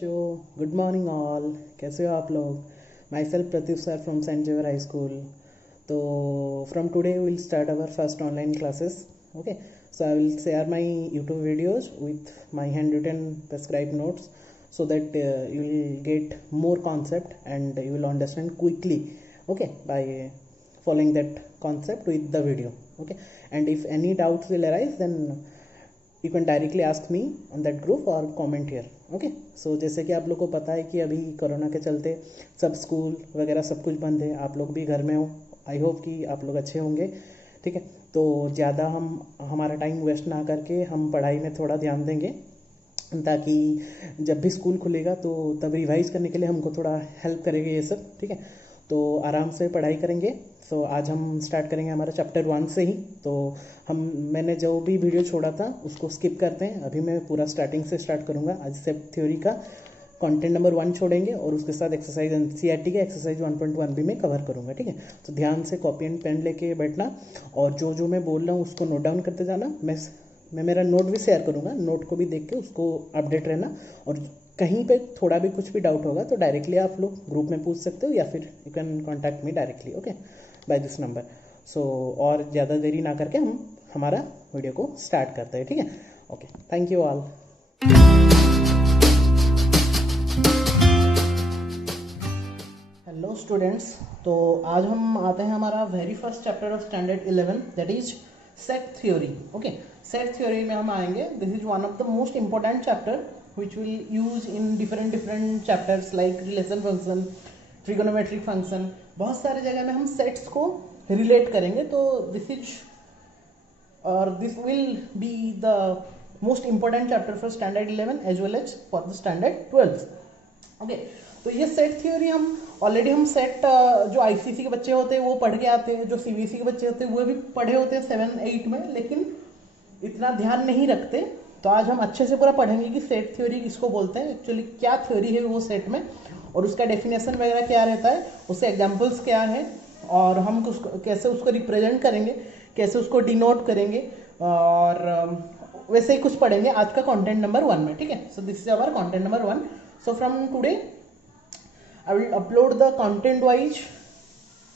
बच्चों, good morning all. कैसे हो आप लोग? Myself Pratyush sir from Saint Xavier high school. तो from today will start our first online classes. Okay, so I will share my YouTube videos with my handwritten prescribed notes so that you will get more concept and you will understand quickly, okay, by following that concept with the video. Okay, and if any doubts will arise, then you can directly ask me on that group or comment here. Okay, so जैसे कि आप लोग को पता है कि अभी corona के चलते सब स्कूल वगैरह सब कुछ बंद है. आप लोग भी घर में हो. आई होप कि आप लोग अच्छे होंगे. ठीक है, तो ज़्यादा हम हमारा टाइम वेस्ट ना करके हम पढ़ाई में थोड़ा ध्यान देंगे, ताकि जब भी स्कूल खुलेगा तो तब रिवाइज़ करने के लिए हमको थोड़ा हेल्प करेगा ये सब. ठीक है, तो आराम से पढ़ाई करेंगे. सो आज हम स्टार्ट करेंगे हमारा चैप्टर 1 से ही. तो मैंने जो भी वीडियो छोड़ा था उसको स्किप करते हैं. अभी मैं पूरा स्टार्टिंग से स्टार्ट करूँगा. आज सेट थ्योरी का कंटेंट नंबर 1 छोड़ेंगे और उसके साथ एक्सरसाइज एनसीईआरटी के एक्सरसाइज 1.1 भी मैं कवर करूँगा. ठीक है, तो ध्यान से कॉपी एंड पेन लेके बैठना और जो मैं बोल रहा हूँ उसको नोट डाउन करते जाना. मैं मेरा नोट भी शेयर करूँगा. नोट को भी देख के उसको अपडेट रहना, और कहीं पे थोड़ा भी कुछ भी डाउट होगा तो डायरेक्टली आप लोग ग्रुप में पूछ सकते हो या फिर you can contact me directly, okay, by this number. So और ज़्यादा देरी ना करके हम हमारा वीडियो को स्टार्ट करते हैं. ठीक है, okay, thank you all. Hello students, तो आज हम आते हैं हमारा very first chapter of standard 11, that is set theory. Okay, set theory में हम आएंगे. This is one of the most important chapter which will use in different chapters like relation function, trigonometric function. बहुत सारे जगह में हम sets को relate करेंगे. तो this will be the most important chapter for standard 11 as well as for the standard 12. Okay, तो ये सेट थ्योरी हम ऑलरेडी सेट जो आईसीएसई के बच्चे होते हैं वो पढ़ के आते हैं, जो सीबीएसई के बच्चे होते हैं वो भी पढ़े होते हैं 7-8 में, लेकिन इतना ध्यान नहीं रखते. तो आज हम अच्छे से पूरा पढ़ेंगे कि सेट थ्योरी किसको बोलते हैं, एक्चुअली क्या थ्योरी है वो सेट में, और उसका डेफिनेशन वगैरह क्या रहता है, उससे एग्जांपल्स क्या है, और हम कैसे उसको रिप्रेजेंट करेंगे, कैसे उसको डिनोट करेंगे, और वैसे ही कुछ पढ़ेंगे आज का कंटेंट नंबर 1 में. ठीक है, so this is our content number 1. So from today I will upload the content wise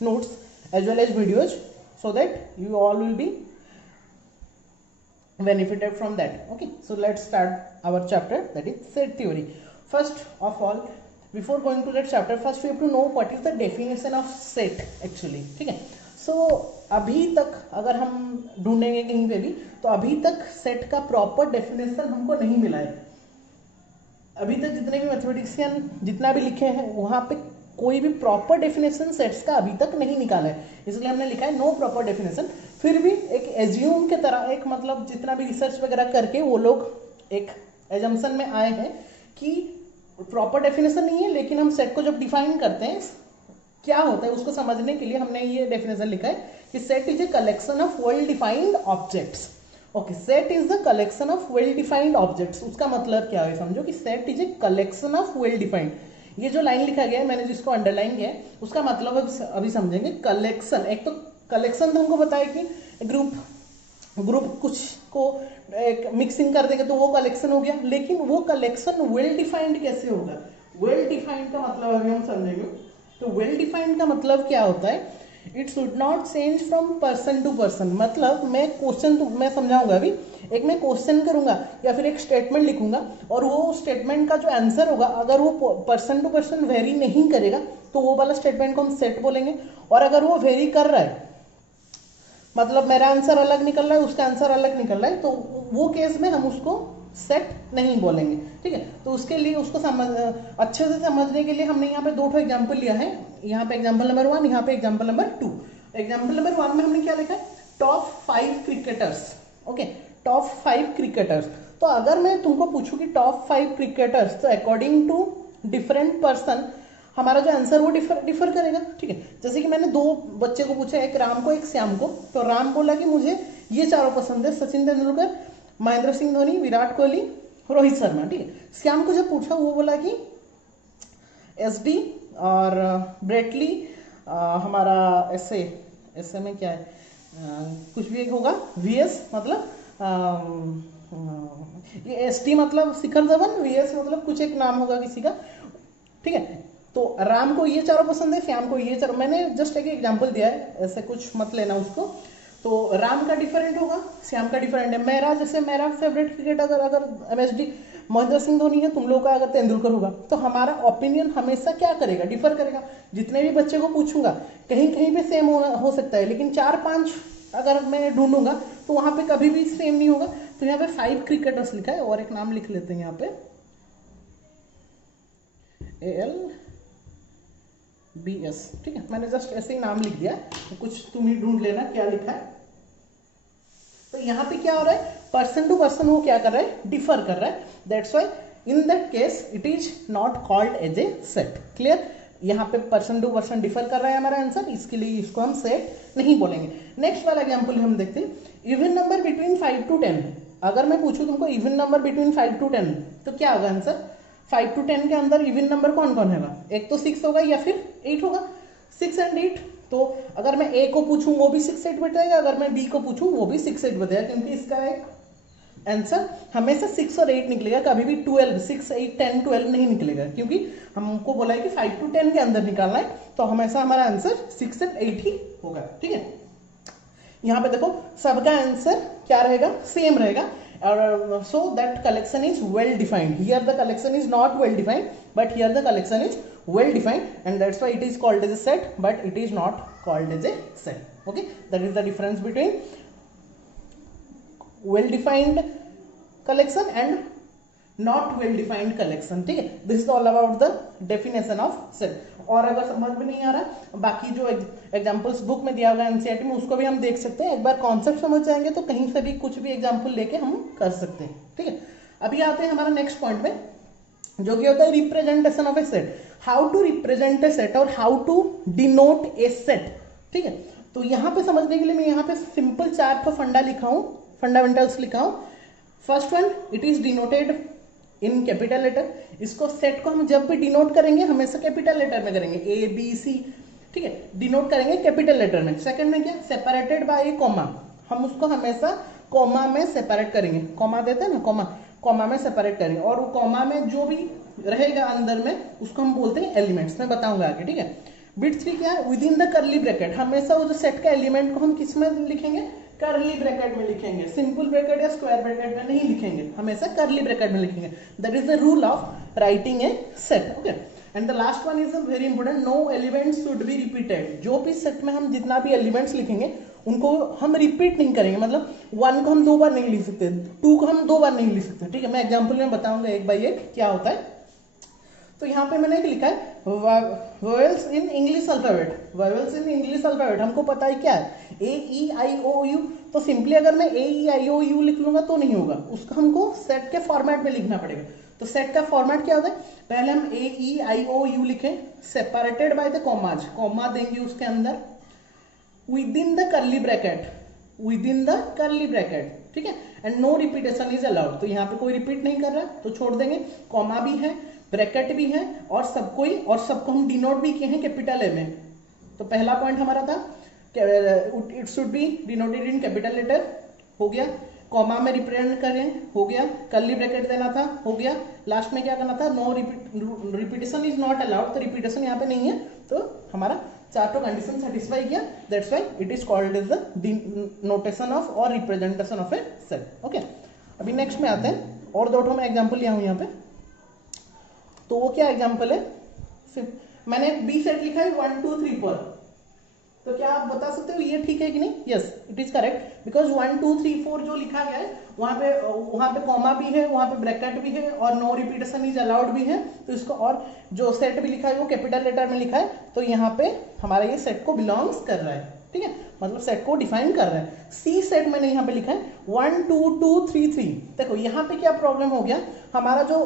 notes as well as videos so that you all will be benefited from that. Okay, so let's start our chapter, that is set theory. First of all, before going to that chapter, first we have to know what is the definition of set actually. ठीक है, so अभी तक अगर हम ढूंढेंगे कहीं पे भी तो अभी तक सेट का प्रॉपर डेफिनेशन हमको नहीं मिला है. अभी तक जितने भी मैथमेटिशियन जितना भी लिखे हैं वहाँ पे कोई भी प्रॉपर डेफिनेशन सेट्स का अभी तक नहीं निकाला है, इसलिए हमने लिखा है नो प्रॉपर डेफिनेशन. फिर भी एक एज्यूम के तरह, एक मतलब जितना भी रिसर्च वगैरह करके वो लोग एक एजम्पशन में आए हैं कि प्रॉपर डेफिनेशन नहीं है, लेकिन हम सेट को जब डिफाइन करते हैं क्या होता है उसको समझने के लिए हमने ये डेफिनेशन लिखा है कि set is a collection of well defined objects. Okay, set is the collection of well defined objects. उसका मतलब क्या है, समझो कि set is a collection of well defined. ये जो लाइन लिखा गया है मैंने जिसको अंडरलाइन किया है उसका मतलब अभी समझेंगे. कलेक्शन, एक तो कलेक्शन तो हमको बताया कि ग्रुप कुछ को एक मिक्सिंग कर देंगे तो वो कलेक्शन हो गया, लेकिन वो कलेक्शन वेल डिफाइंड कैसे होगा. वेल डिफाइंड का मतलब अभी हम समझेंगे. तो वेल डिफाइंड का मतलब क्या होता है, it should not change from person to person. मतलब मैं क्वेश्चन मैं समझाऊंगा अभी. एक मैं क्वेश्चन करूंगा या फिर एक स्टेटमेंट लिखूंगा और वो स्टेटमेंट का जो आंसर होगा अगर वो पर्सन टू पर्सन वेरी नहीं करेगा तो वो वाला स्टेटमेंट को हम सेट बोलेंगे. और अगर वो वेरी कर रहा है, मतलब मेरा आंसर अलग निकल रहा है उसका आंसर अलग निकल रहा है, तो वो केस में हम उसको सेट नहीं बोलेंगे. ठीक है, तो उसके लिए उसको अच्छे से समझने के लिए हमने यहाँ पे 2 एग्जाम्पल लिया है. यहाँ पे एग्जाम्पल नंबर 1, यहाँ पे एग्जाम्पल नंबर 2. एग्जाम्पल नंबर 1 में हमने क्या लिखा है, top 5 cricketers. Okay, top 5 cricketers. तो अगर मैं तुमको पूछूं कि टॉप 5 क्रिकेटर्स, तो अकॉर्डिंग टू डिफरेंट पर्सन हमारा जो आंसर वो डिफर करेगा. ठीक है, जैसे कि मैंने 2 बच्चे को पूछा, एक राम को एक श्याम को. तो राम बोला कि मुझे ये चारों पसंद है, सचिन तेंदुलकर, महेंद्र सिंह धोनी, विराट कोहली, रोहित शर्मा. ठीक है, श्याम को जब पूछा वो बोला कि एसडी और ब्रेटली, हमारा ऐसे में क्या है, कुछ भी एक होगा, वीएस मतलब ये ST मतलब शिखर धवन, VS मतलब कुछ एक नाम होगा किसी का, ठीक है। तो राम को ये चारों पसंद है, श्याम को ये चारों, मैंने जस्ट एक एग्जांपल दिया है, ऐसे कुछ मत लेना उसको। तो राम का डिफरेंट होगा, श्याम का डिफरेंट है। मेरा जैसे मेरा फेवरेट क्रिकेटर अगर MSD महेंद्र सिंह धोनी है, तुम लोग का अगर तेंदुलकर होगा, तो हमारा ओपिनियन हमेशा क्या करेगा, डिफर करेगा। जितने भी बच्चे को पूछूंगा कहीं कहीं पे सेम हो सकता है, लेकिन 4-5 अगर मैं ढूंढूंगा तो वहां पे कभी भी सेम नहीं होगा। तो यहाँ पे 5 क्रिकेटर्स लिखा है, और एक नाम लिख लेते हैं यहाँ पे ALBS, ठीक है। मैंने जस्ट ऐसे ही नाम लिख दिया, तो कुछ तुम ही ढूंढ लेना क्या लिखा है। तो यहाँ पे क्या हो रहा है, पर्सन टू पर्सन वो क्या कर रहा है, डिफर कर रहा है। That's why in that case it is not called as a set. Clear, यहाँ पे पर्सन टू पर्सन डिफर कर रहा है हमारा आंसर, इसके लिए इसको हम सेट नहीं बोलेंगे। नेक्स्ट वाला एग्जाम्पल हम देखते हैं, इवन नंबर बिटवीन 5 to 10। अगर मैं पूछूं तुमको इवन नंबर बिटवीन 5 to 10, तो क्या होगा आंसर। 5 to 10 के अंदर इवन नंबर कौन कौन होगा, एक तो 6 होगा या फिर 8 होगा, 6 and 8। तो अगर मैं A को पूछूं वो भी 6 8 बताएगा, अगर मैं B को पूछूं वो भी 6 8 बताएगा, क्योंकि इसका एक आंसर हमेशा 6 और 8 निकलेगा, कभी भी 12 6 8 10 12 नहीं निकलेगा, क्योंकि हमको बोला है कि 5 to 10 के अंदर निकालना है, तो हमेशा हमारा आंसर 6 and 8 ही होगा, ठीक है। यहाँ पे देखो सबका आंसर क्या रहेगा, सेम रहेगा, और so that collection is well defined. Here the collection is not well defined, but here the collection is well defined, and that's why it is called as a set, but it is not called as a set. Okay, that is the difference between well defined collection and not well defined collection, ठीक है। this is all about the definition of set। और अगर समझ में नहीं आ रहा, बाकी जो एग्जांपल्स बुक में दिया होगा NCERT में, उसको भी हम देख सकते हैं। एक बार कॉन्सेप्ट समझ जाएंगे तो कहीं से भी कुछ भी एग्जांपल लेके हम कर सकते हैं, ठीक है। अभी आते हैं हमारा नेक्स्ट पॉइंट में, जो कि होता है representation of a set. How to represent a set और how to denote a set, ठीक है। तो यहाँ पे समझने के लिए मैं यहाँ पे सिंपल 4 फंडा लिखा हूँ, फंडामेंटल्स लिखा हूँ। First one, it is denoted in capital letter. इसको सेट को हम जब भी डिनोट करेंगे हमेशा कैपिटल लेटर में करेंगे, ABC, ठीक है, डिनोट करेंगे कैपिटल लेटर में। सेकंड में क्या, सेपरेटेड बाय ए कॉमा, हम उसको हमेशा कॉमा में सेपरेट करेंगे, कॉमा देते हैं ना, कॉमा में सेपरेट करेंगे, और वो कॉमा में जो भी रहेगा अंदर में उसको हम बोलते हैं एलिमेंट्स, मैं बताऊंगा आगे, ठीक है। बिट 3 क्या है, with in the curly bracket. हमेशा वो जो सेट का एलिमेंट को हम किस में लिखेंगे, कर्ली ब्रैकेट में लिखेंगे, सिंपल ब्रैकेट या स्क्वायर ब्रैकेट में नहीं लिखेंगे, हमेशा कर्ली ब्रैकेट में लिखेंगे। That is the rule of writing a set, okay. And the last one is very important, no elements should be repeated. जो भी सेट में हम जितना भी एलिमेंट्स लिखेंगे उनको हम रिपीट नहीं करेंगे, मतलब 1 को हम 2 बार नहीं लिख सकते, 2 को हम 2 बार नहीं लिख सकते, ठीक है। मैं एग्जांपल में बताऊंगा एक बाय एक क्या होता है। तो यहाँ पे मैंने लिखा है vowels in English alphabet. Vowels in English alphabet हमको पता है क्या है, AEIOU। तो सिंपली अगर मैं AEIOU लिख लूंगा तो नहीं होगा, उसको हमको सेट के फॉर्मेट में लिखना पड़ेगा। तो सेट का फॉर्मेट क्या होता है, पहले हम AEIOU लिखें, separated by the commas, comma देंगे उसके अंदर, within the curly bracket, within the curly bracket, ठीक है। And no repetition is allowed. तो यहाँ पे कोई रिपीट नहीं कर रहा है तो छोड़ देंगे, कॉमा भी है, ब्रैकेट भी है, और सबको हम डिनोट भी किए हैं कैपिटल ए में। तो पहला पॉइंट हमारा था it should be denoted in capital letter, हो गया। कॉमा में रिप्रेजेंट करें, हो गया। कर्ली ब्रैकेट देना था, हो गया। लास्ट में क्या करना था, no repetition is not allowed. तो रिपीटेशन यहाँ पे नहीं है, तो हमारा 4 कंडीशन सेटिस्फाई किया। That's why it is called as the notation of और representation of a set, okay. अभी नेक्स्ट में आते हैं, और 2 मैं एग्जाम्पल लिया हूँ यहाँ पे। तो वो क्या एग्जाम्पल है, मैंने बी सेट लिखा है 1 2 3 4। तो क्या आप बता सकते हो ये ठीक है कि नहीं? Yes, it is correct, because 1 2 3 4 जो लिखा गया है वहां पे कॉमा भी है, वहां पे ब्रैकेट भी है, और नो रिपीटेशन इज अलाउड भी है। तो इसको, और जो सेट भी लिखा है वो कैपिटल लेटर में लिखा है, तो यहाँ पे हमारा ये सेट को बिलोंग्स कर रहा है, ठीक है, मतलब सेट को डिफाइन कर रहा है। सी सेट मैंने यहाँ पे लिखा है 1 2 2 3 3। देखो यहाँ पे क्या प्रॉब्लम हो गया, हमारा जो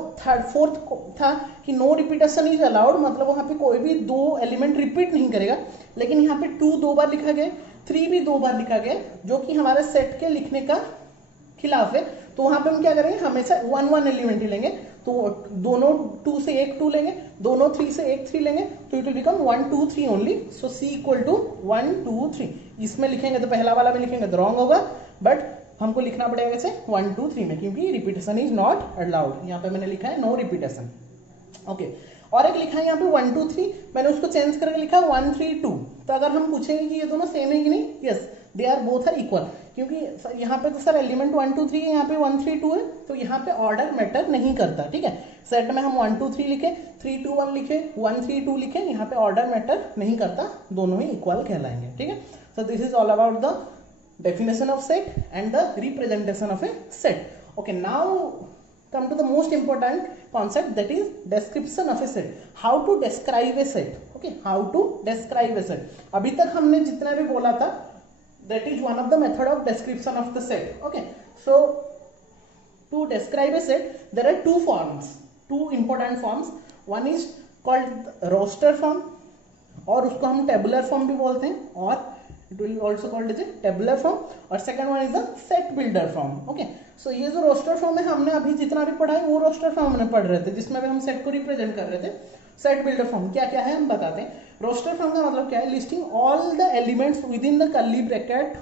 फोर्थ था कि नो रिपीटेशन इज अलाउड, मतलब वहाँ पे कोई भी 2 एलिमेंट रिपीट नहीं करेगा, लेकिन यहाँ पे 2 2 बार लिखा गया, 3 भी 2 बार लिखा गया, जो कि हमारे सेट के लिखने का खिलाफ है। तो वहां पे हम क्या करेंगे, हमेशा 1 1 एलिमेंट ही लेंगे। तो दोनों 2 से एक 2 लेंगे, दोनों 3 से एक 3 लेंगे, तो it will become 1 2 3 only. So C equal to 1 2 3। इसमें लिखेंगे तो पहला वाला में लिखेंगे तो रॉन्ग होगा, बट हमको लिखना पड़ेगा कैसे 1 2 3 में, क्योंकि रिपीटेशन इज नॉट अलाउड। यहाँ पे मैंने लिखा है नो रिपीटेशन। ओके, और एक लिखा है यहाँ पे 1 2 3, मैंने उसको चेंज करके लिखा 1 3 2। तो अगर हम पूछेंगे कि ये दोनों सेम है कि नहीं, yes they are both are equal, क्योंकि यहाँ पे तो सर एलिमेंट 1 2 3 है, यहाँ पे 1 3 2 है, तो यहाँ पे ऑर्डर मैटर नहीं करता। ठीक है, सेट में हम 1 2 3 लिखे, 3 2 1 लिखे, 1 3 2 लिखे, यहाँ पे ऑर्डर मैटर नहीं करता, दोनों ही इक्वल कहलाएंगे। ठीक है, so this is all about the definition of set and the representation of a set. Okay, now come to the most important concept, that is description of a set. How to describe a set. Okay, how to describe a set. अभी तक हमने जितना भी बोला था, that is one of the method of description of the set. Okay, so to describe a set there are two forms, two important forms. One is called roster form, और उसको हम tabular form भी बोलते हैं, और it will also called as a tabular form, और second one is the set builder form. Okay, so ये जो roster form है, हमने अभी जितना भी पढ़ा है वो roster form हमने पढ़ रहे थे, जिसमें भी हम set को represent कर रहे थे। set builder form क्या क्या है हम बताते हैं। roster form का मतलब क्या है, listing all the elements within the curly bracket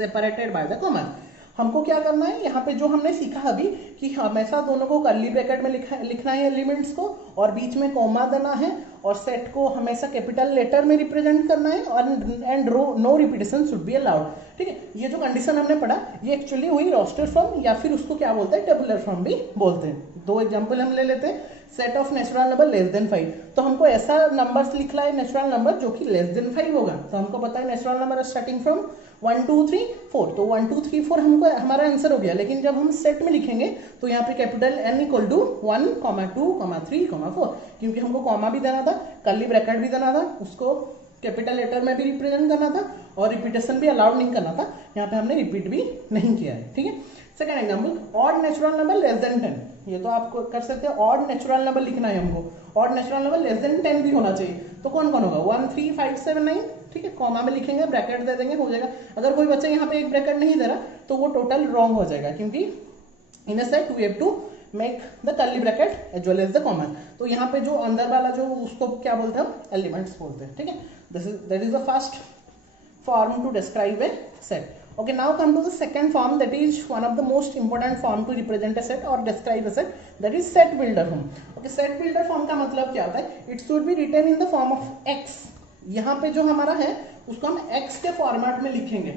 separated by the comma। हमको क्या करना है, यहाँ पे जो हमने सीखा अभी कि हमेशा दोनों को कर्ली ब्रैकेट में लिखना है एलिमेंट्स को, और बीच में कॉमा देना है, और सेट को हमेशा कैपिटल लेटर में रिप्रेजेंट करना है, और and no repetition should be allowed. ठीक है, ये जो कंडीशन हमने पढ़ा ये एक्चुअली हुई रोस्टर फॉर्म, या फिर उसको क्या बोलते हैं टेबुलर फॉर्म भी बोलते हैं। दो एग्जाम्पल हम ले लेते हैं। Set of natural number less then 5, तो हमको ऐसा नंबर्स लिखना है नेचुरल नंबर जो कि लेस देन 5 होगा, तो हमको पता है नेचुरल नंबर स्टार्टिंग फ्रॉम 1 2 3 4, तो 1 2 3 4 हमको हमारा आंसर हो गया। लेकिन जब हम सेट में लिखेंगे तो यहाँ पे कैपिटल N इक्वल टू 1 2 3 4, क्योंकि हमको कॉमा भी देना था, कर्ली ब्रैकेट भी देना था, उसको कैपिटल लेटर में भी रिप्रेजेंट करना था, और रिपीटेशन भी अलाउड नहीं करना था। यहाँ पे हमने रिपीट भी नहीं किया है। ठीक है, second example, odd natural number less than 10, ये तो आपको कर सकते हैं। ऑड नेचुरल नंबर लिखना है हमको, odd natural number less than 10 भी होना चाहिए, तो कौन कौन होगा 1 3 5 7 9। ठीक है, कॉमा में लिखेंगे, ब्रैकेट दे देंगे, हो जाएगा। अगर कोई बच्चा यहाँ पे एक ब्रैकेट नहीं दे रहा तो वो टोटल रॉन्ग हो जाएगा, क्योंकि in a set we have to make the curly bracket as well as the comma. तो यहाँ पे जो अंदर वाला जो उसको क्या बोलते हैं, एलिमेंट्स बोलते हैं। ठीक है, that is the first form to describe a set. Okay, now come to the second form, that is one of the most important form to represent a set or describe a set, that is set builder form. Okay, set builder form का मतलब क्या होता है, it should be written in the form of x। यहाँ पे जो हमारा है उसको हम x के फॉर्मेट में लिखेंगे।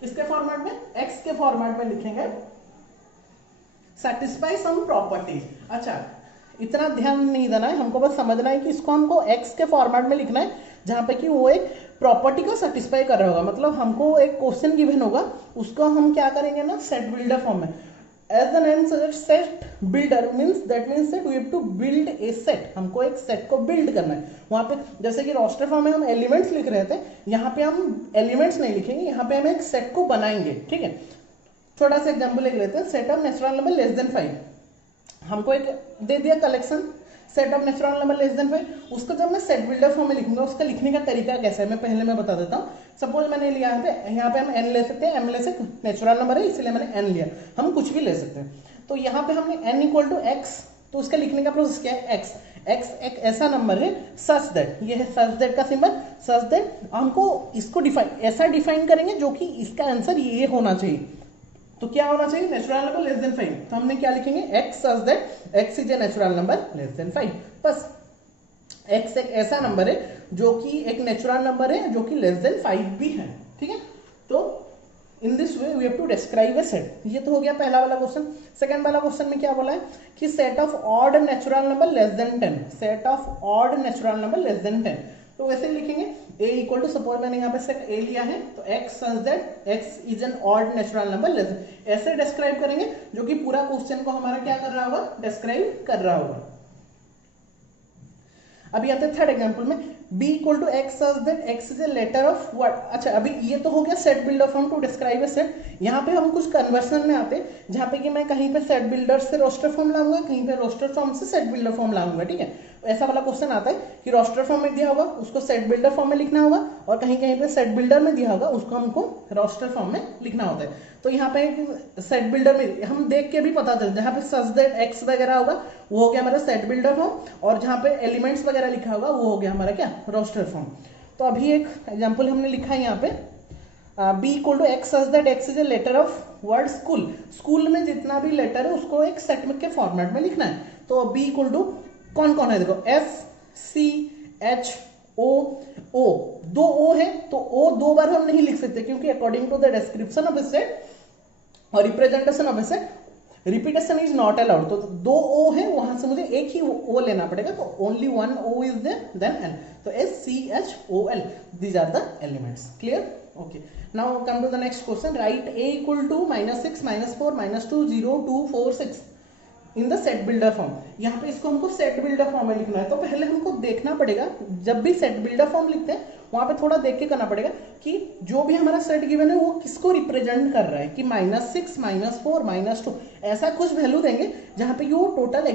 किसके फॉर्मेट में, x के फॉर्मेट में लिखेंगे। satisfy some property। अच्छा, इतना ध्यान नहीं देना है, हमको बस समझना है कि इसको हमको x के फॉर्मेट में लिखना है, जहां पे कि वो एक प्रॉपर्टी को सेटिस्फाई कर रहा होगा। मतलब हमको एक क्वेश्चन गिवन होगा, उसको हम क्या करेंगे ना, सेट बिल्डर फॉर्म में। As the name suggest, set builder means that means that we have to build a set, हमको एक सेट को बिल्ड करना है। वहां पे जैसे कि रोस्टर फॉर्म में हम एलिमेंट्स लिख रहे थे, यहाँ पे हम एलिमेंट्स नहीं लिखेंगे, यहाँ पे हम एक सेट को बनाएंगे। ठीक है, छोटा सा एग्जाम्पल लिख लेते हैं। Set of natural number less then 5, हमको एक दे दिया collection set of natural number less then 5, उसको जब मैं सेट बिल्डर फॉर्म में लिखूंगा, उसका लिखने का तरीका कैसा है मैं बता देता हूँ। सपोज मैंने लिया यहाँ पे हम n ले सकते हैं, m ले सकते, नेचुरल नंबर है इसलिए मैंने n लिया, हम कुछ भी ले सकते हैं। तो यहाँ पे हमने n इक्वल टू x, तो उसका लिखने का प्रोसेस क्या है, x एक ऐसा नंबर है सच दैट, ये है सच दैट का सिंबल, सच दैट हमको इसको ऐसा डिफाइन करेंगे जो कि इसका आंसर ये होना चाहिए। तो क्या होना चाहिए, नेचुरल नंबर लेस देन 5, तो हमने क्या लिखेंगे, x such that x is a natural number less then 5। बस x एक ऐसा नंबर है जो कि एक नेचुरल नंबर है जो कि लेस देन 5 भी है। ठीक है, तो in this way we have to describe a set. ये तो हो गया पहला वाला क्वेश्चन। सेकंड वाला क्वेश्चन में क्या बोला है कि set of odd natural number less than 10, set of odd natural number less than 10, तो वैसे लिखेंगे a इक्वल टू, सपोज मैंने यहाँ पे सेट a लिया है, तो x such that x is an odd natural number less then, ऐसे डिस्क्राइब करेंगे जो कि पूरा क्वेश्चन को हमारा क्या कर रहा होगा, डिस्क्राइब कर रहा होगा। अभी आते हैं थर्ड एग्जांपल में, b equal to x such that x is a letter of what. अच्छा, अभी ये तो हो गया set builder form to describe a set. यहाँ पे हम कुछ कन्वर्सन में आते हैं, जहाँ पे कि मैं कहीं पे सेट बिल्डर से रोस्टर फॉर्म लाऊंगा, कहीं पे रोस्टर फॉर्म से सेट बिल्डर फॉर्म लाऊंगा। ठीक है, ऐसा वाला क्वेश्चन आता है कि रोस्टर फॉर्म में दिया होगा, उसको सेट बिल्डर फॉर्म में लिखना होगा, और कहीं कहीं पे सेट बिल्डर में दिया होगा, उसको हमको रोस्टर फॉर्म में लिखना होता है। तो यहाँ पे सेट बिल्डर में हम देख के भी पता चलता है, जहाँ पे सच दैट एक्स वगैरह होगा वो हो गया हमारा सेट बिल्डर फॉर्म, और जहाँ पे एलिमेंट्स वगैरह लिखा होगा वो हो गया हमारा क्या, रोस्टर फॉर्म। तो अभी एक एग्जाम्पल हमने लिखा है यहाँ पे, B equal to X such that X is a letter of word school. School में जितना भी लेटर है उसको एक सेट के फॉर्मेट में लिखना है। तो बी इक्वल टू कौन कौन है, देखो एस सी एच ओ ओ, दो ओ है तो ओ दो बार हम नहीं लिख सकते क्योंकि according to the description of a set और representation of a set repetition is not allowed. तो दो ओ है वहां से मुझे एक ही ओ लेना पड़ेगा, तो only one O is there then N. तो S C H O L these are the elements. Clear? Okay, now come to the next question. Write A equal to -6 -4 -2 0 2 4 6 in the set builder form. यहाँ पे इसको हमको set builder form में लिखना है। तो पहले हमको देखना पड़ेगा, जब भी सेट बिल्डर फॉर्म लिखते हैं वहां पे थोड़ा देख के करना पड़ेगा कि जो भी हमारा सेट गिवन है वो किसको रिप्रेजेंट कर रहा है, कि -6 -4 -2 ऐसा कुछ वैल्यू देंगे जहां पे वो टोटल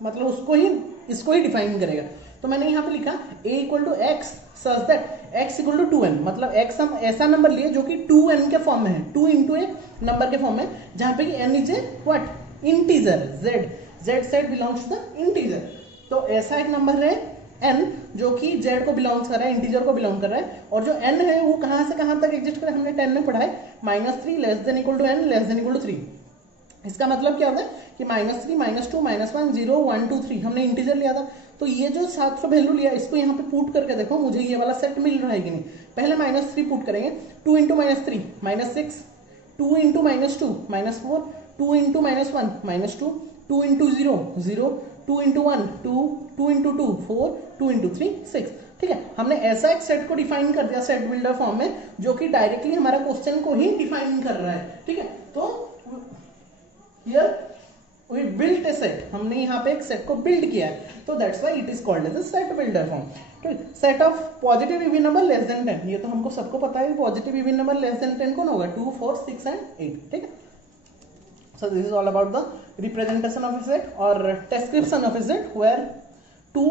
मतलब उसको ही इसको ही डिफाइन करेगा। तो मैंने यहाँ पे लिखा a equal to X such that x equal to 2n, मतलब x हम ऐसा नंबर लिए जो कि 2n के फॉर्म में है, 2 इंटू ए नंबर के फॉर्म में, जहां पे n is a what integer, z set belongs to the integer. तो ऐसा एक नंबर है n जो कि z को बिलोंग्स कर रहा है, इंटीजर को बिलोंग कर रहा है, और जो n है वो कहां से कहां तक एग्जिस्ट कर रहा है, हमने 10 में पढ़ा है -3 less than equal to n less than equal to 3। इसका मतलब क्या होता है कि -3 -2 -1 0 1 2 3 हमने इंटीजर लिया था। तो ये जो 7 का वैल्यू लिया इसको यहाँ पे पुट करके देखो मुझे ये वाला सेट मिल रहा है कि नहीं। पहले -3 पुट करेंगे, 2 into -3 -6, 2 into -2 -4, 2 into -1 -2, 2 into 0 0, 2 into 1 2, 2 into 2 4, 2 into 3 6। ठीक है, हमने ऐसा एक सेट को डिफाइन कर दिया सेट बिल्डर फॉर्म में जो कि डायरेक्टली हमारा क्वेश्चन को ही डिफाइन कर रहा है। ठीक है, तो here we built a set, हमने यहाँ पे एक सेट को बिल्ड किया है, तो that's why it is called as a set builder form. ठीक, set of positive even number less than 10, ये तो हमको सबको पता है positive even number less than 10 कौन होगा, 2 4 6 एंड 8। ठीक है, so this is all about the representation of a set or description of a set where two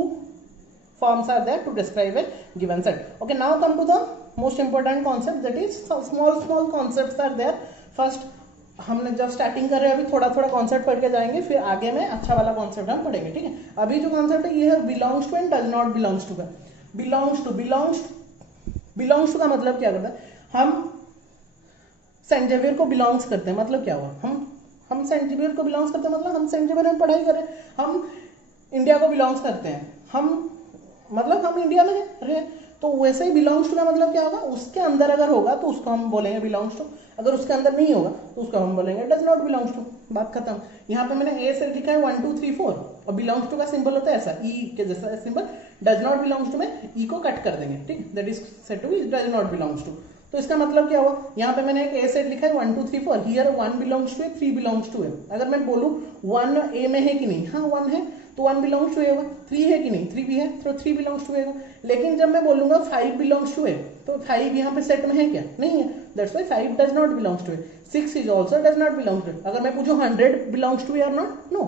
forms are there to describe a given set. Okay, now come to the most important concept, that is small concepts are there. First हमने जब starting कर रहे हैं अभी थोड़ा थोड़ा concept पढ़ के जाएंगे, फिर आगे में अच्छा वाला कॉन्सेप्ट हम पढ़ेंगे। ठीक है, अभी जो कॉन्सेप्ट है ये है belongs to and does not belongs to का। बिलोंग्स टू का मतलब क्या करता है, हम सेंट जेवियर को बिलोंग्स करते हैं, मतलब क्या हुआ, हम सेंट जेवियर को बिलोंग्स करते हैं मतलब हम सेंट जेवियर में पढ़ाई करें, हम इंडिया को बिलोंग्स करते हैं, हम मतलब हम इंडिया में रहे। तो वैसे ही बिलोंग्स टू का मतलब क्या होगा, उसके अंदर अगर होगा तो उसको हम बोलेंगे बिलोंग्स टू, अगर उसके अंदर नहीं होगा तो उसको हम बोलेंगे डज नॉट बिलोंग्स टू। बात खत्म। यहाँ पे मैंने ए से लिखा है 1 2 3 4 और बिलोंग्स टू का सिंबल होता है ऐसा ई के जैसा symbol. Does not belongs to में ई को कट कर देंगे, ठीक, that is said to be does not belongs to. तो इसका मतलब क्या हुआ, यहाँ पे मैंने एक ए सेट लिखा है 1 2 3 4, here 1 belongs to A 3 belongs to A. अगर मैं बोलूँ 1 ए में है कि नहीं, हाँ 1 है तो 1 बिलोंग्स टू ए होगा, 3 है कि नहीं, 3 भी है तो 3 बिलोंग्स टू ए होगा। लेकिन जब मैं बोलूंगा 5 बिलोंग्स टू ए तो 5 यहाँ पे सेट में है क्या, नहीं है, that's why 5 does not belongs to A. 6 is also does not belongs to A. अगर मैं पूछूं 100 बिलोंग्स टू ए और not, no,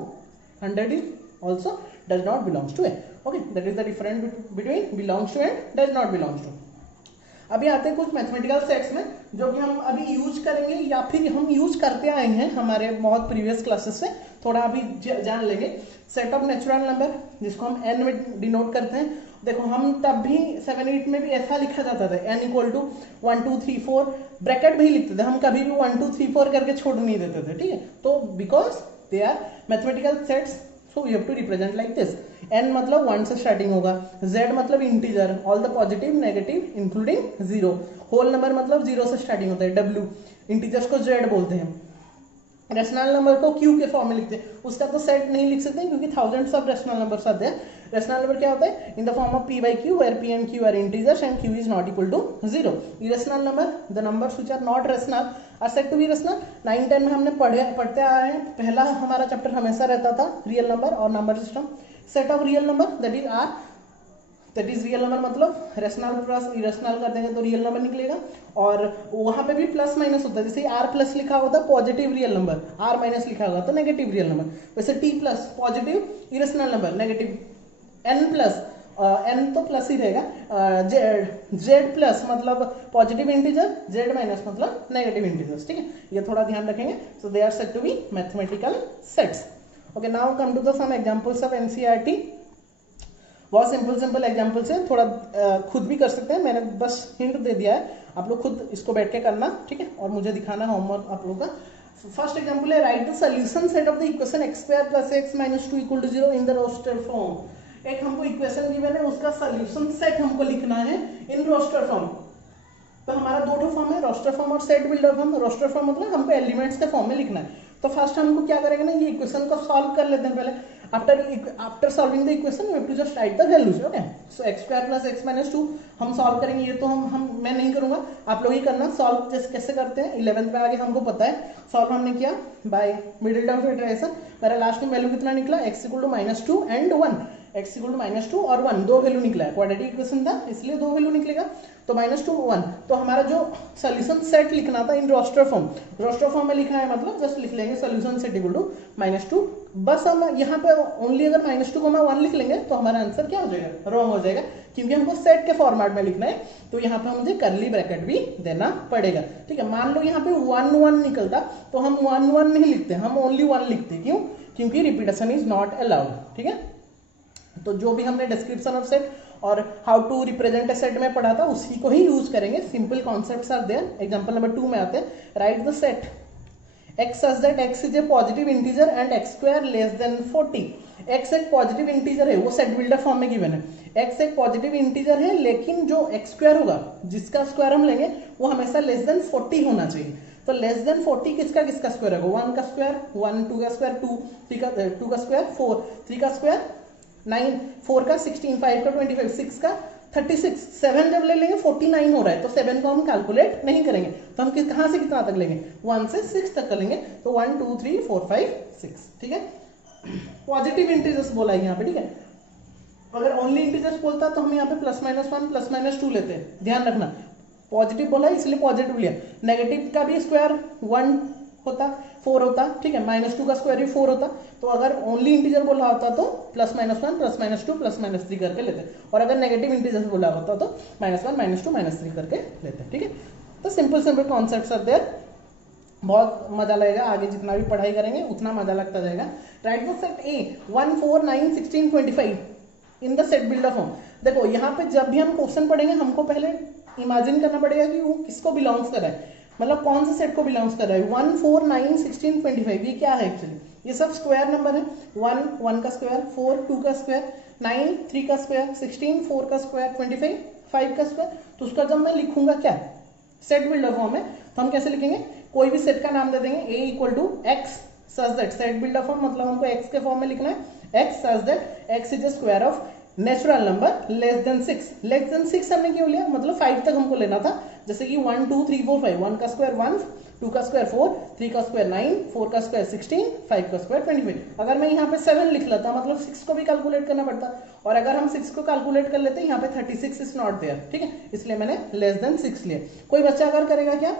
100 is also does not belongs to A. Okay, that is the difference between belongs to and does not belongs to. अभी आते हैं कुछ mathematical sets में जो कि हम अभी यूज करेंगे या फिर हम यूज करते आए हैं हमारे बहुत प्रीवियस क्लासेस से, थोड़ा अभी जान लेंगे। सेट ऑफ नेचुरल नंबर जिसको हम n में डिनोट करते हैं। देखो हम तब भी 7 8 में भी ऐसा लिखा जाता था n इक्वल टू 1 2 3 4 ब्रैकेट में ही लिखते थे हम, कभी भी 1 2 3 4 करके छोड़ नहीं देते थे। ठीक है, तो because they are mathematical sets so you have to represent like this. n मतलब 1 से स्टार्टिंग होगा, z मतलब integer, all the positive negative including 0, whole number मतलब 0 से स्टार्टिंग होता है, w, इंटीजर्स को z बोलते हैं। रेशनल नंबर को q के फॉर्म में लिखते हैं, उसका तो सेट नहीं लिख सकते क्योंकि थाउजेंड्स ऑफ रेशनल नंबर्स आते हैं। रेशनल नंबर क्या होता है, in the form of p by q where p and q are integers and q is not equal to 0। irrational number, the numbers which are not rational are said to be rational। 9 10 में हमने पढ़ते आए हैं, पहला हमारा chapter हमेशा रहता था रियल नंबर और number system. Set of real number that is r, that is real number मतलब रेशनल प्लस इरेशनल कर देंगे तो रियल नंबर निकलेगा। और वहां पे भी प्लस माइनस होता है, जैसे r प्लस लिखा होता है positive real number, r minus लिखा होगा तो नेगेटिव रियल नंबर। वैसे t plus positive irrational number negative, n plus n तो प्लस ही रहेगा, z प्लस मतलब पॉजिटिव इंटीजर, z माइनस मतलब नेगेटिव इंटीजर्स। ठीक है, ये थोड़ा ध्यान रखेंगे। So they are said to be mathematical sets. Okay, now come to the some examples of NCERT. बहुत सिंपल एग्जाम्पल से, थोड़ा खुद भी कर सकते हैं, मैंने बस हिंट दे दिया है, आप लोग खुद इसको बैठ के करना, ठीक है, और मुझे दिखाना होमवर्क आप लोगों का। फर्स्ट एग्जाम्पल है, write the solution set of the equation x square plus x minus 2 equal to 0 in the roster form. एक हमको इक्वेशन गिवन है, उसका सोल्यूशन सेट हमको लिखना है इन रोस्टर फॉर्म। तो हमारा दो ठो फॉर्म है, रोस्टर फॉर्म और set builder form. Roster form मतलब हमको एलिमेंट्स के फॉर्म में लिखना है। तो फर्स्ट हमको क्या करेंगे ना, ये इक्वेशन को सॉल्व कर लेते हैं पहले। After solving the equation we have to just write the values. Okay, so x square plus x minus 2 हम सॉल्व करेंगे। ये तो मैं नहीं करूंगा, आप लोग ही करना। सॉल्व जैसे कैसे करते हैं 11th में आगे हमको पता है। सॉल्व हमने किया बाय मिडिल टर्म फैक्टराइजेशन। मेरा लास्ट में वैल्यू कितना निकला, x equal to -2 and 1। x equal to -2 और 1 दो वैल्यू निकला है, क्वाड्रेटिक इक्वेशन था इसलिए दो वैल्यू निकलेगा। तो -2 1, तो हमारा जो सोल्यूशन सेट लिखना था in roster form, roster form में लिखा है मतलब जस्ट लिख लेंगे सोल्यूशन सेट इक्वल टू -2। बस हम यहाँ पे ओनली अगर -2 को 1 लिख लेंगे तो हमारा आंसर क्या हो जाएगा, रॉन्ग हो जाएगा, क्योंकि हमको सेट के फॉर्मेट में लिखना है। तो यहाँ पे मुझे करली ब्रैकेट भी देना पड़ेगा, ठीक है। मान लो यहाँ पे 1 1 निकलता तो हम 1 1 नहीं लिखते, हम ओनली 1 लिखते। क्यों? क्योंकि रिपीटेशन इज नॉट अलाउड, ठीक है। तो जो भी हमने डिस्क्रिप्शन ऑफ सेट और how to represent a set में पढ़ा था उसी को ही यूज करेंगे। Simple concepts are there. Example number 2 में आते हैं, write the set x such that x is a positive integer and x square less than 40। x एक पॉजिटिव इंटीजर है, वो सेट बिल्डर फॉर्म में गिवन है। x एक पॉजिटिव इंटीजर है, लेकिन जो x स्क्वायर होगा, जिसका स्क्वायर हम लेंगे वो हमेशा लेस देन 40 होना चाहिए। तो लेस देन 40 किसका किसका स्क्वायर होगा, 1 का स्क्वायर 1, 2 का स्क्वायर 2, 3 का स्क्वायर 4, 3 का स्क्वायर 9, 4 का 16, 5 का 25, 6 का 36, 7 जब ले लेंगे 49 हो रहा है, तो 7 को हम कैलकुलेट नहीं करेंगे। तो हम कहाँ से कितना तक लेंगे, 1 से 6 तक कर लेंगे। तो 1 2 3 4 5 6, ठीक है। पॉजिटिव इंटीजर्स बोला है यहाँ पे, ठीक है। अगर ओनली इंटीजर्स बोलता तो हम यहाँ पे +-1 +-2 लेते हैं, ध्यान रखना। पॉजिटिव बोला इसलिए पॉजिटिव लिया। नेगेटिव का भी स्क्वायर 1 होता, 4 होता, ठीक है। -2 का स्क्वायर भी 4 होता। तो अगर ओनली इंटीजर बोला होता तो +-1 +-2 +-3 करके लेते, और अगर नेगेटिव इंटीजर बोला होता तो -1 -2 -3 करके लेते, ठीक है। तो सिंपल कॉन्सेप्ट्स आर देयर। बहुत मजा लगेगा, आगे जितना भी पढ़ाई करेंगे उतना मजा लगता जाएगा। Right the set A 1 4 9 16 25 in the set builder form. देखो यहाँ पे जब भी हम क्वेश्चन पढ़ेंगे हमको पहले इमेजिन करना पड़ेगा कि वो किसको बिलोंग्स कर रहा है, मतलब कौन से सेट को बिलोंग्स कर रहा है। 1 4 9 16 25 ये क्या है एक्चुअली, ये सब स्क्वायर नंबर है। 1 का स्क्वायर, 4 2 का स्क्वायर, 9 3 का स्क्वायर, 16 4 का स्क्वायर, 25 5 का स्क्वायर। तो उसका जब मैं लिखूंगा क्या, सेट बिल्डर फॉर्म है, तो हम कैसे लिखेंगे, कोई भी सेट का नाम दे देंगे। A equal to x such that, set builder form मतलब हमको x के फॉर्म में लिखना है। x such that x is the square of natural number less than 6। Less than 6 हमने क्यों लिया, मतलब 5 तक हमको लेना था। जैसे कि 1 2 3 4 5, 1 का स्क्वायर 1, 2 का स्क्वायर 4, 3 का स्क्वायर 9, 4 का स्क्वायर 16, 5 का स्क्वायर 25। अगर मैं यहाँ पे 7 लिख लेता मतलब 6 को भी कैलकुलेट करना पड़ता, और अगर हम 6 को कैलकुलेट कर लेते यहाँ पे 36 इज नॉट देयर, ठीक है। इसलिए मैंने लेस देन 6 लिया। कोई बच्चा अगर करेगा क्या,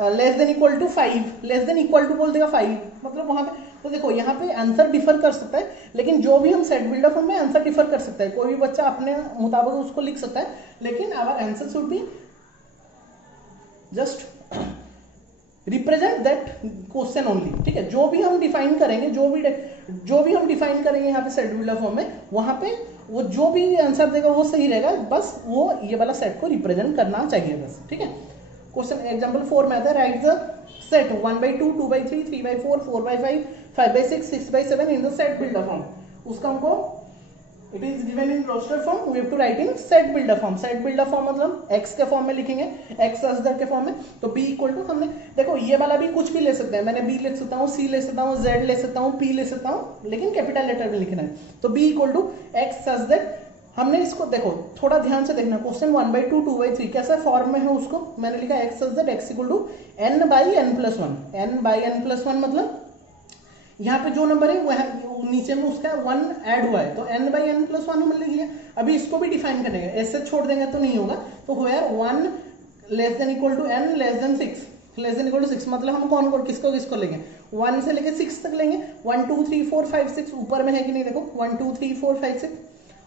less than equal to 5, less than equal to बोल देगा 5, मतलब वहां पे। तो देखो यहाँ पे आंसर डिफर कर सकता है, लेकिन जो भी हम सेट बिल्डर फॉर्म में आंसर डिफर कर सकता है। कोई भी बच्चा अपने मुताबिक उसको लिख सकता है, लेकिन our answer should be just represent that question only, ठीक है। जो भी हम डिफाइन करेंगे, जो भी हम डिफाइन करेंगे यहाँ पे सेट बिल्डर फॉर्म में, वहां पे वो जो भी आंसर देगा वो सही रहेगा, बस वो ये वाला सेट को रिप्रेजेंट करना चाहिए बस, ठीक है। क्वेश्चन एग्जांपल 4 में आता है, write the set 1/2 2/3 3/4 4/5 5/6 6/7 in the set builder form. उसका हमको it is given in roster form, we have to write in set builder form. Set builder form मतलब x के फॉर्म में लिखेंगे, x सच के फॉर्म में। तो b इक्वल टू, हमने देखो ये वाला भी कुछ भी ले सकते हैं, मैंने b ले सकता हूँ, c ले सकता हूँ, z ले सकता हूँ, p ले सकता हूँ, लेकिन कैपिटल लेटर में लिखना है। तो b equal to x such that, हमने इसको देखो थोड़ा ध्यान से देखना, क्वेश्चन 1/2 2/3 कैसा फॉर्म में है, उसको मैंने लिखा x such that x equal to n/n+1। n/n+1 मतलब यहाँ पे जो नंबर है वो है, नीचे में उसका 1 ऐड हुआ है, तो n/n+1 हमने लिख लिया। अभी इसको भी डिफाइन करेंगे, ऐसे छोड़ देंगे तो नहीं होगा। तो where 1 less than equal to n less than 6, less than equal to 6 मतलब हम कौन किसको लेंगे, 1 से लेके 6 तक लेंगे। 1 2 3 4 5 6 ऊपर में है कि नहीं, देखो 1 2 3 4 5 6।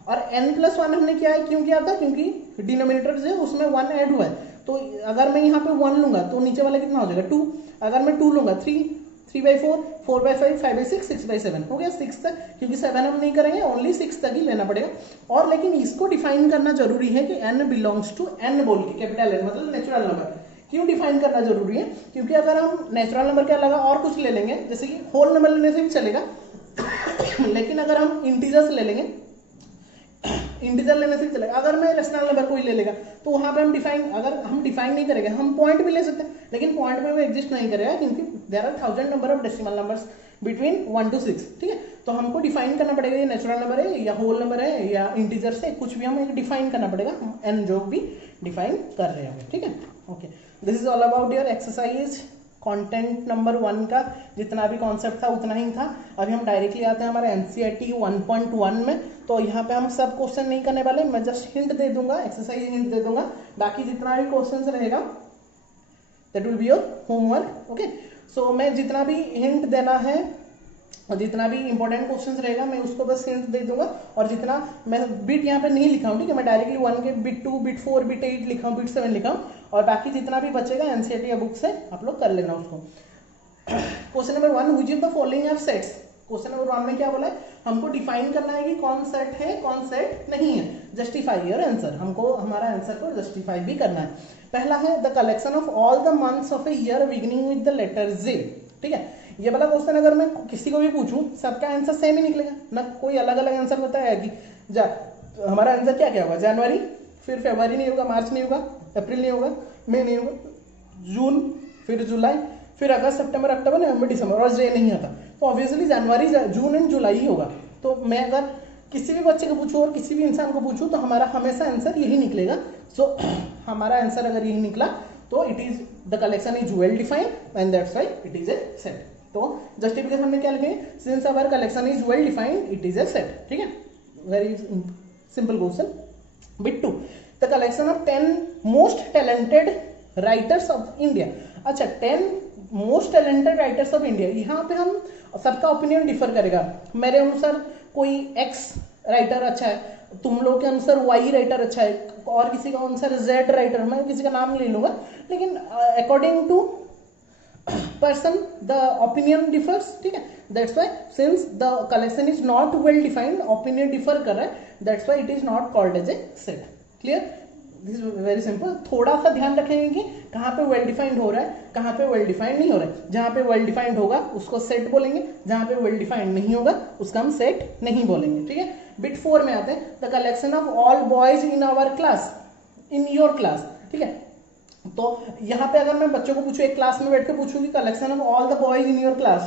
और n+1 हमने किया है, क्यों किया था, क्योंकि डिनोमिनेटर से उसमें 1 ऐड हुआ है। तो अगर मैं यहाँ पे 1 लूंगा तो नीचे वाला कितना हो जाएगा 2, अगर मैं 2 लूंगा 3, 3/4, 4/5, 5/6, 6/7 हो गया 6 तक, क्योंकि 7 हम नहीं करेंगे, ओनली 6 तक ही लेना पड़ेगा। और लेकिन इसको डिफाइन करना जरूरी है कि n बिलोंग्स टू n बोल के, कैपिटल N मतलब नेचुरल नंबर। क्यों डिफाइन करना जरूरी है? क्योंकि अगर हम नेचुरल नंबर के अलावा और कुछ ले लेंगे, जैसे कि होल नंबर लेने से भी चलेगा लेकिन अगर हम इंटीजर्स ले लेंगे, इंटीजर लेने से चलेगा। अगर मैं रेशनल नंबर कोई ले लेगा तो वहां पे हम डिफाइन, अगर हम डिफाइन नहीं करेंगे, हम पॉइंट भी ले सकते हैं, लेकिन पॉइंट में वो एग्जिस्ट नहीं करेगा, क्योंकि there are 1000 number of decimal numbers between 1 to 6। ठीक है, तो हमको डिफाइन करना पड़ेगा ये नेचुरल नंबर है या होल नंबर है या इंटीजर से, कुछ भी हमें डिफाइन करना पड़ेगा, एन जो भी डिफाइन कर रहे हैं। ठीक है, okay, this is all about your exercise content number 1 का जितना भी कॉन्सेप्ट था उतना ही था। अभी हम डायरेक्टली आते हैं हमारे एनसीईआरटी 1.1 में। तो यहाँ पे हम सब क्वेश्चन नहीं करने वाले, मैं जस्ट हिंट दे दूंगा, एक्सरसाइज हिंट दे दूंगा, बाकी जितना भी क्वेश्चन रहेगा that will be your homework. Okay, so मैं जितना भी हिंट देना है और जितना भी इंपॉर्टेंट क्वेश्चंस रहेगा मैं उसको बस हिंट दे दूंगा, और जितना मैं बिट यहाँ पे नहीं लिखा हूँ, ठीक है, मैं डायरेक्टली 1 के बिट 2, बिट 4, बिट 8 लिखा हूँ, बिट 7 लिखा हूँ, और बाकी जितना भी बचेगा एनसीईआरटी या बुक से आप लोग कर लेना उसको। Question number 1, which of the following are sets. Question number 1 में क्या बोला है, हमको डिफाइन करना है कि कौन सेट है कौन सेट नहीं है, जस्टिफाई योर आंसर, हमको हमारा आंसर को जस्टिफाई भी करना है। पहला है the collection of all the months of a year beginning with the letter J. ठीक है, ये वाला क्वेश्चन अगर मैं किसी को भी पूछूं सबका आंसर सेम ही निकलेगा ना, कोई अलग अलग आंसर बताया कि हमारा आंसर क्या क्या होगा, जनवरी, फिर फरवरी नहीं होगा, मार्च नहीं होगा, अप्रैल नहीं होगा, मई नहीं होगा, जून, फिर जुलाई, फिर अगस्त, सितंबर, अक्टूबर, नवंबर, दिसंबर, और जे नहीं आता, तो ऑब्वियसली जनवरी, जून एंड जुलाई ही होगा। तो मैं अगर किसी भी बच्चे को पूछूं और किसी भी इंसान को पूछूं तो हमारा हमेशा आंसर यही निकलेगा। सो हमारा आंसर अगर यही निकला तो it is the collection is well defined and that's why it is a set. तो जस्टिफिकेशन में क्या लिखेंगे, since our collection is well defined it is a set. ठीक है, very simple question. Bit 2, the collection of 10 most talented writers of India. अच्छा, 10 most talented writers of India, यहाँ पे हम सबका ओपिनियन डिफर करेगा। मेरे अनुसार कोई एक्स राइटर अच्छा है, तुम लोग के अनुसार वाई राइटर अच्छा है, और किसी का अनुसार जेड राइटर, मैं किसी का नाम ले लूंगा, लेकिन according to person the opinion differs। ठीक है, that's why since the collection is not well defined, opinion differ कर रहा है, that's why it is not called as a set। clear, this is very simple। थोड़ा सा ध्यान रखेंगे कि कहाँ पे well defined हो रहा है, कहाँ पे well defined नहीं हो रहा है। जहाँ पे well defined होगा उसको set बोलेंगे, जहाँ पे well defined नहीं होगा उसका हम set नहीं बोलेंगे। ठीक है, बिट 4 में आते हैं, the collection of all boys in our class, in your class। ठीक है, तो यहाँ पे अगर मैं बच्चों को पूछूं, एक क्लास में बैठ के पूछूं कि collection of all the boys in your class,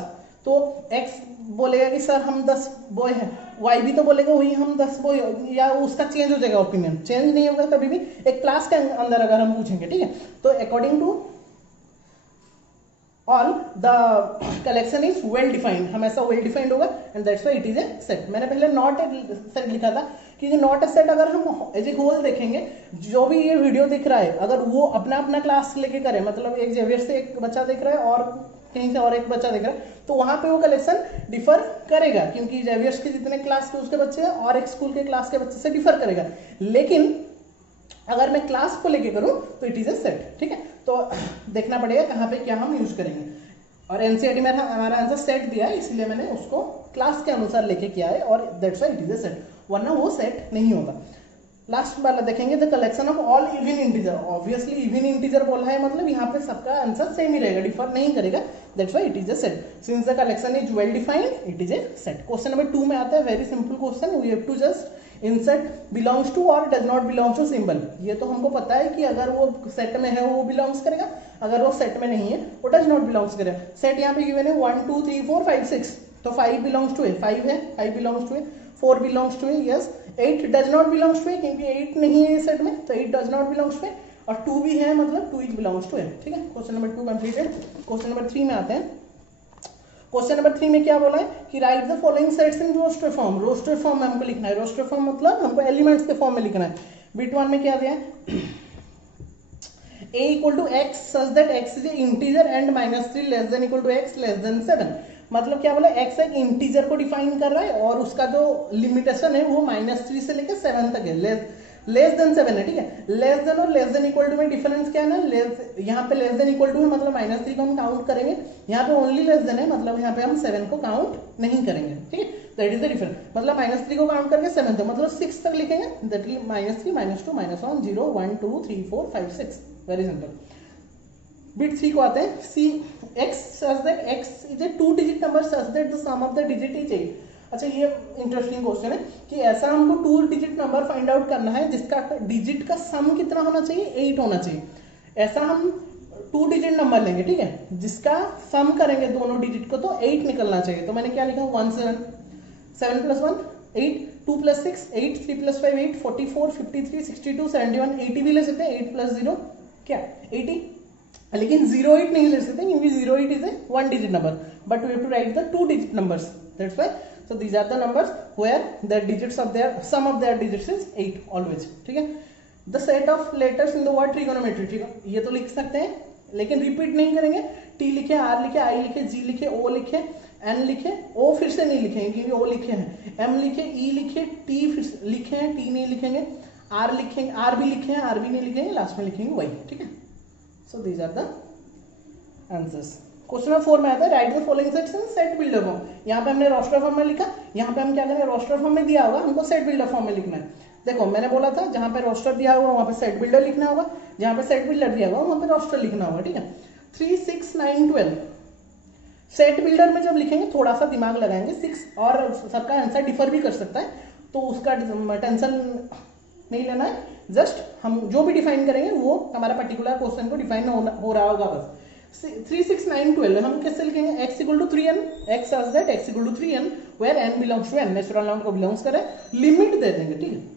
तो एक्स बोलेगा कि सर हम 10 बॉय हैं, वाई भी तो बोलेगा वही हम 10 बॉय, या उसका चेंज हो जाएगा, ओपिनियन चेंज नहीं होगा कभी भी एक क्लास के अंदर अगर हम पूछेंगे। ठीक है, तो according to all the collection is well defined, हमेशा वेल डिफाइंड होगा and that's why it is a set. मैंने पहले नॉट ए सेट लिखा था, क्योंकि नॉट ए सेट अगर हम एज ए होल देखेंगे, जो भी ये वीडियो दिख रहा है अगर वो अपना अपना क्लास लेके करे, मतलब एक जेवियर से एक बच्चा देख रहा है और कहीं से और एक बच्चा देख रहा है, तो वहां पे वो कलेक्शन डिफर करेगा, क्योंकि जेवियर्स के जितने क्लास के उसके बच्चे हैं और एक स्कूल के क्लास के बच्चे से डिफर करेगा। लेकिन अगर मैं क्लास को लेके करूं तो इट इज ए सेट। ठीक है, तो देखना पड़ेगा कहाँ पे क्या हम यूज करेंगे, और एनसीईआरटी में हमारा आंसर सेट दिया है, इसलिए मैंने उसको क्लास के अनुसार लेके किया है, और that's why it is a set, वरना वो सेट नहीं होगा। लास्ट वाला देखेंगे, the collection of all even integer. Obviously even integer बोला है मतलब यहाँ पे सबका आंसर सेम ही रहेगा, डिफर नहीं करेगा, that's why it is a set. Since the collection is well defined it is a set. Question number 2 में आता है, very simple question, we have to just insert belongs to और does not belongs to symbol. ये तो हमको पता है कि अगर वो सेट में है वो बिलोंग्स करेगा, अगर वो सेट में नहीं है वो डज नॉट बिलोंग्स करेगा। सेट यहाँ पे गिवन है 1 2 3 4 5 6, तो 5 बिलोंग्स टू ए, 5 है, 5 belongs to A, 4 belongs to A, yes. 8 does not belongs to A, क्योंकि 8 नहीं है सेट में, तो 8 does not belongs to A, और 2 भी है मतलब 2 इज बिलोंग्स टू ए। ठीक है, question number 2 completed. Question number 3 में आते हैं। क्वेश्चन नंबर 3 में क्या बोला है कि write the following sets in roster form. Roster form में हमको लिखना है, रोस्टर फॉर्म मतलब हमको एलिमेंट्स के फॉर्म में लिखना है। बिट 1 में क्या दिया है, a equal to X such that x is a integer and -3 less than equal to x less than 7। मतलब क्या बोला, x एक इंटीजर को डिफाइन कर रहा है और उसका जो लिमिटेशन है वो -3 से लेकर 7 तक है, लेस देन 7 है, ठीक है। लेस देन और लेस देन इक्वल टू में डिफरेंस क्या है ना, यहाँ पे लेस देन इक्वल टू है मतलब -3 को हम काउंट करेंगे, यहाँ पे ओनली लेस देन है मतलब यहाँ पे हम 7 को काउंट नहीं करेंगे, ठीक है। दैट इज द डिफरेंस, मतलब -3 को काउंट करके 7 तक मतलब 6 तक लिखेंगे, that is -3 -2 -1 0 1 2 3 4 5 6, very simple. Bit 3 को आते हैं, सी x such that x is a 2 digit number such that the sum of the digit is 8। अच्छा ये इंटरेस्टिंग क्वेश्चन है कि ऐसा हमको 2 डिजिट नंबर फाइंड आउट करना है जिसका डिजिट का सम कितना होना चाहिए, 8 होना चाहिए। ऐसा हम 2 डिजिट नंबर लेंगे, ठीक है, जिसका सम करेंगे दोनों डिजिट को तो 8 निकलना चाहिए। तो मैंने क्या लिखा, 1 7 7 + 1 8 2 + 6 8 3 + 5 8 44 53 62 71 80 भी ले सकते हैं, 8 + 0 क्या 80, लेकिन 08 नहीं ले सकते क्योंकि 08 is a 1 digit number, but we have to write the 2 digit numbers, that's why. So these are the numbers where the digits of their sum of their digits is 8 always, ठीक है। The set of letters in the word trigonometry, ठीक है, ये तो लिख सकते हैं लेकिन रिपीट नहीं करेंगे। T लिखे, R लिखे, I लिखे, G लिखे, O लिखे, N लिखे, O फिर से नहीं लिखेंगे क्योंकि O लिखे हैं, M लिखे, E लिखे, T फिर लिखे हैं, T नहीं लिखेंगे, R लिखेंगे, R भी लिखे हैं, R भी नहीं लिखेंगे, लास्ट में लिखेंगे वही, ठीक है। So these are the answers। Question number 4 में आता है write the following sets in set builder form. यहाँ पे हमने रोस्टर फॉर्म में लिखा, यहाँ पे हम क्या करेंगे, रोस्टर फॉर्म में दिया होगा, हमको सेट बिल्डर फॉर्म में लिखना है। देखो मैंने बोला था जहाँ पे रोस्टर दिया होगा वहाँ पे सेट बिल्डर लिखना होगा, जहाँ पे सेट बिल्डर दिया होगा वहाँ पे रोस्टर लिखना होगा, ठीक है। 3 6 9 12 सेट बिल्डर में जब लिखेंगे थोड़ा सा दिमाग लगाएंगे, 6 और सबका आंसर डिफर भी कर सकता है तो उसका टेंशन नहीं लेना है, जस्ट हम जो भी डिफाइन करेंगे वो हमारा पर्टिकुलर क्वेश्चन को डिफाइन हो रहा होगा बस। 3 6 9 12 हम कैसे लिखेंगे, x = 3n, x such that x = 3n where n belongs to n, natural number को बिलोंग्स करे, लिमिट दे देंगे, ठीक है।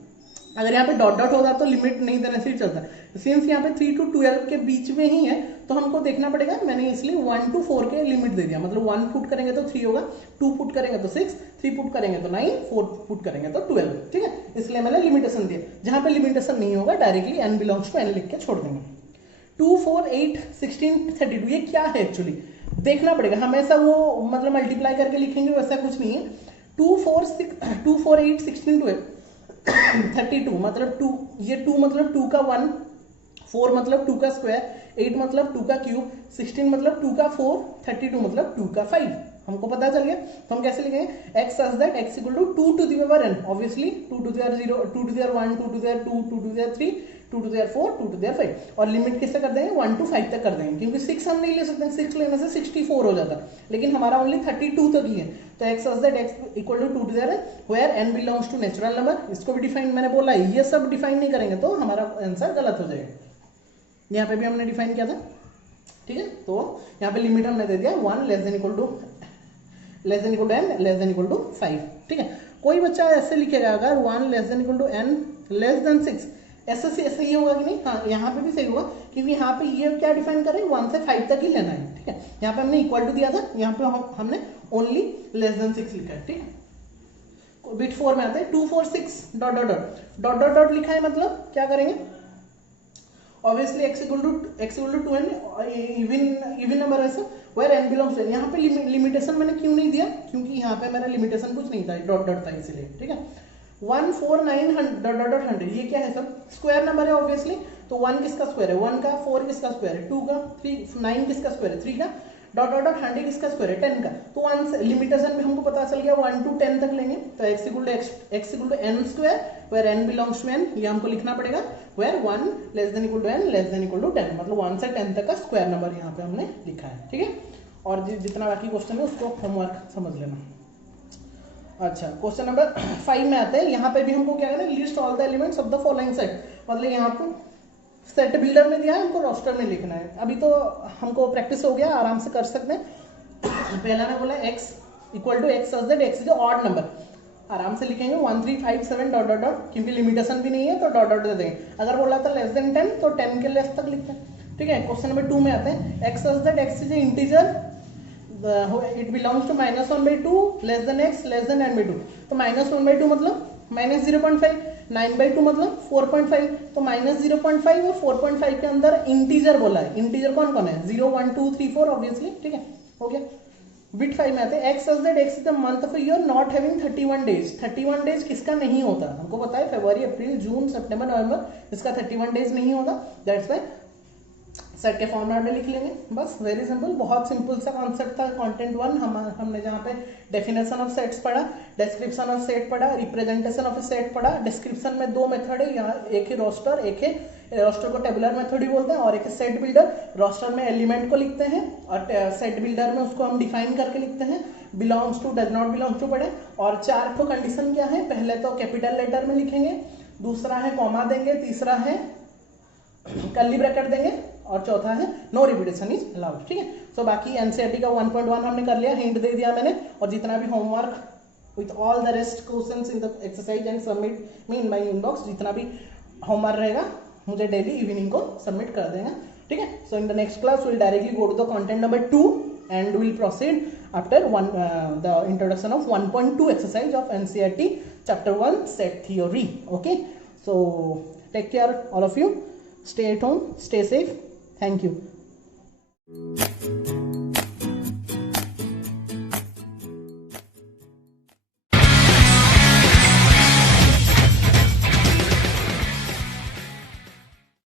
अगर यहाँ पे डॉट डॉट होगा तो लिमिट नहीं देने से ही चलता है, सिंस यहाँ पे 3 to 12 के बीच में ही है तो हमको देखना पड़ेगा, मैंने इसलिए 1 to 4 के लिमिट दे दिया, मतलब 1 पुट करेंगे तो 3 होगा, 2 पुट करेंगे तो 6, 3 पुट करेंगे तो 9, 4 पुट करेंगे तो 12, ठीक है, इसलिए मैंने लिमिटेशन दिया। जहाँ पे लिमिटेशन नहीं होगा directly n belongs to n लिख के छोड़ देंगे। 2 4 8 16 32 ये क्या है एक्चुअली देखना पड़ेगा, हमेशा वो मतलब मल्टीप्लाई करके लिखेंगे वैसा कुछ नहीं है। 2 4 8 16 12 32 मतलब 2, ये 2 मतलब 2 का 1, 4 मतलब 2 का स्क्वायर, 8 मतलब 2 का क्यूब, 16 मतलब 2 का 4, 32 मतलब 2 का 5, हमको पता चल गया। तो हम कैसे लिखेंगे, x such that x = 2 to the power n, obviously 2 to the power 0, 2 to the power 1, 2 to the power 2, 2 to the power 3, 2 to the power 4, 2 to the power 5, और लिमिट किससे कर देंगे, 1 to 5 तक कर देंगे क्योंकि 6 हम नहीं ले सकते, 6 लेने से 64 हो जाता, लेकिन हमारा ओनली 32 तक ही है। तो x such that x = 2 to the power where n belongs to natural number, इसको भी डिफाइन मैंने बोला है, ये सब डिफाइन नहीं करेंगे तो हमारा आंसर गलत हो जाएगा। यहाँ पे भी हमने डिफाइन किया था, ठीक है। तो यहाँ पे लिमिट हमने दे दिया 1 < n < 5, ठीक है। कोई बच्चा ऐसे लिखेगा अगर 1 < n < 6, ऐसा सही होगा कि नहीं, हाँ यहाँ पे भी सही होगा क्योंकि यहाँ पे ये क्या डिफाइन करें, 1 से 5 तक ही लेना है, ठीक है। यहाँ पे हमने इक्वल टू दिया था, यहाँ पे हमने ओनली < 6 लिखा है, ठीक है। बिट 4 में आते हैं 2 4 6 dot dot dot dot dot लिखा है मतलब क्या करेंगे, obviously x = 2n even number है where n belongs to n। यहाँ पे लिमिटेशन मैंने क्यों नहीं दिया, क्योंकि यहाँ पे मेरा लिमिटेशन कुछ नहीं था, डॉट डॉट था इसलिए, ठीक है। 1 4 9 डॉट डॉट 100 ये क्या है, सब स्क्वायर नंबर है ऑब्वियसली, तो 1 किसका स्क्वायर है, 1 का, 4 किसका स्क्वायर है, 2 का, 3 9 किसका स्क्वायर है, 3 का, डॉट डॉट 100 किसका स्क्वायर है, 10 का। तो 1 से लिमिटेशन में हमको पता चल गया 1 to 10 तक लेंगे, तो x = n² where n belongs to n, ये हमको लिखना पड़ेगा where 1 < n < 10, मतलब 1 से 10 तक का स्क्वायर नंबर यहाँ पे हमने लिखा है, ठीक है। और जितना बाकी क्वेश्चन है उसको होमवर्क समझ लेना। अच्छा क्वेश्चन नंबर 5 में आते हैं, यहाँ पे भी हमको क्या करना है, list all the elements of the following set, मतलब यहाँ पे सेट बिल्डर में दिया है, हमको रोस्टर में लिखना है। अभी तो हमको प्रैक्टिस हो गया, आराम से कर सकते हैं। पहला मैं बोला x = x such that x is odd number, आराम से लिखेंगे 1 3 5 7 डॉट डॉट डॉट, क्योंकि लिमिटेशन भी नहीं है तो डॉट डॉट दे देंगे। अगर बोला था < 10 तो 10 के लेस तक लिखते हैं, ठीक है। क्वेश्चन नंबर 2 में आते हैं, x such that x is integer it belongs to -1/2 x n/2, तो -1/2 मतलब -0.5, 9/2 मतलब 4.5, तो -0.5 और 4.5 के अंदर इंटीजर बोला है। इंटीजर कौन कौन है, 0 1 2 3 4 ऑब्वियसली, ठीक है, हो गया। बिट 5 में आते हैं x says that x is the month of a year not having 31 days. 31 days किसका नहीं होता, हमको पता है फरवरी अप्रैल जून सितंबर नवंबर इसका 31 डेज नहीं होता, दैट्स वाई सेट के फॉर्मेट में लिख लेंगे, बस वेरी सिंपल, बहुत सिंपल सा कॉन्सेप्ट था कंटेंट 1। हमने जहाँ पे डेफिनेशन ऑफ सेट्स पढ़ा, डिस्क्रिप्शन ऑफ सेट पढ़ा, रिप्रेजेंटेशन ऑफ सेट पढ़ा। डिस्क्रिप्शन में दो मेथड है, यहाँ एक है रोस्टर, एक है रोस्टर को टेबुलर मेथड ही बोलते हैं, और एक है सेट बिल्डर। रोस्टर में एलिमेंट को लिखते हैं और सेट बिल्डर में उसको हम डिफाइन करके लिखते हैं, belongs to does not belongs to पढ़े। और 4 ठो कंडीशन क्या है, पहले तो कैपिटल लेटर में लिखेंगे, दूसरा है कॉमा देंगे, तीसरा है कर्ली ब्रैकेट देंगे, और चौथा है नो रिपीटेशन इज अलाउड, ठीक है। सो बाकी एनसीईआरटी का 1.1 हमने कर लिया, हिंट दे दिया मैंने, और जितना भी homework with all the rest questions in the exercise and submit me in my inbox, जितना भी होमवर्क रहेगा मुझे डेली इवनिंग को सबमिट कर देगा, ठीक है। So in the next class will directly go to the content number 2 and we'll proceed after the introduction of 1.2 exercise of NCERT chapter 1 set theory. Okay, so take care all of you, stay at home, stay safe, thank you.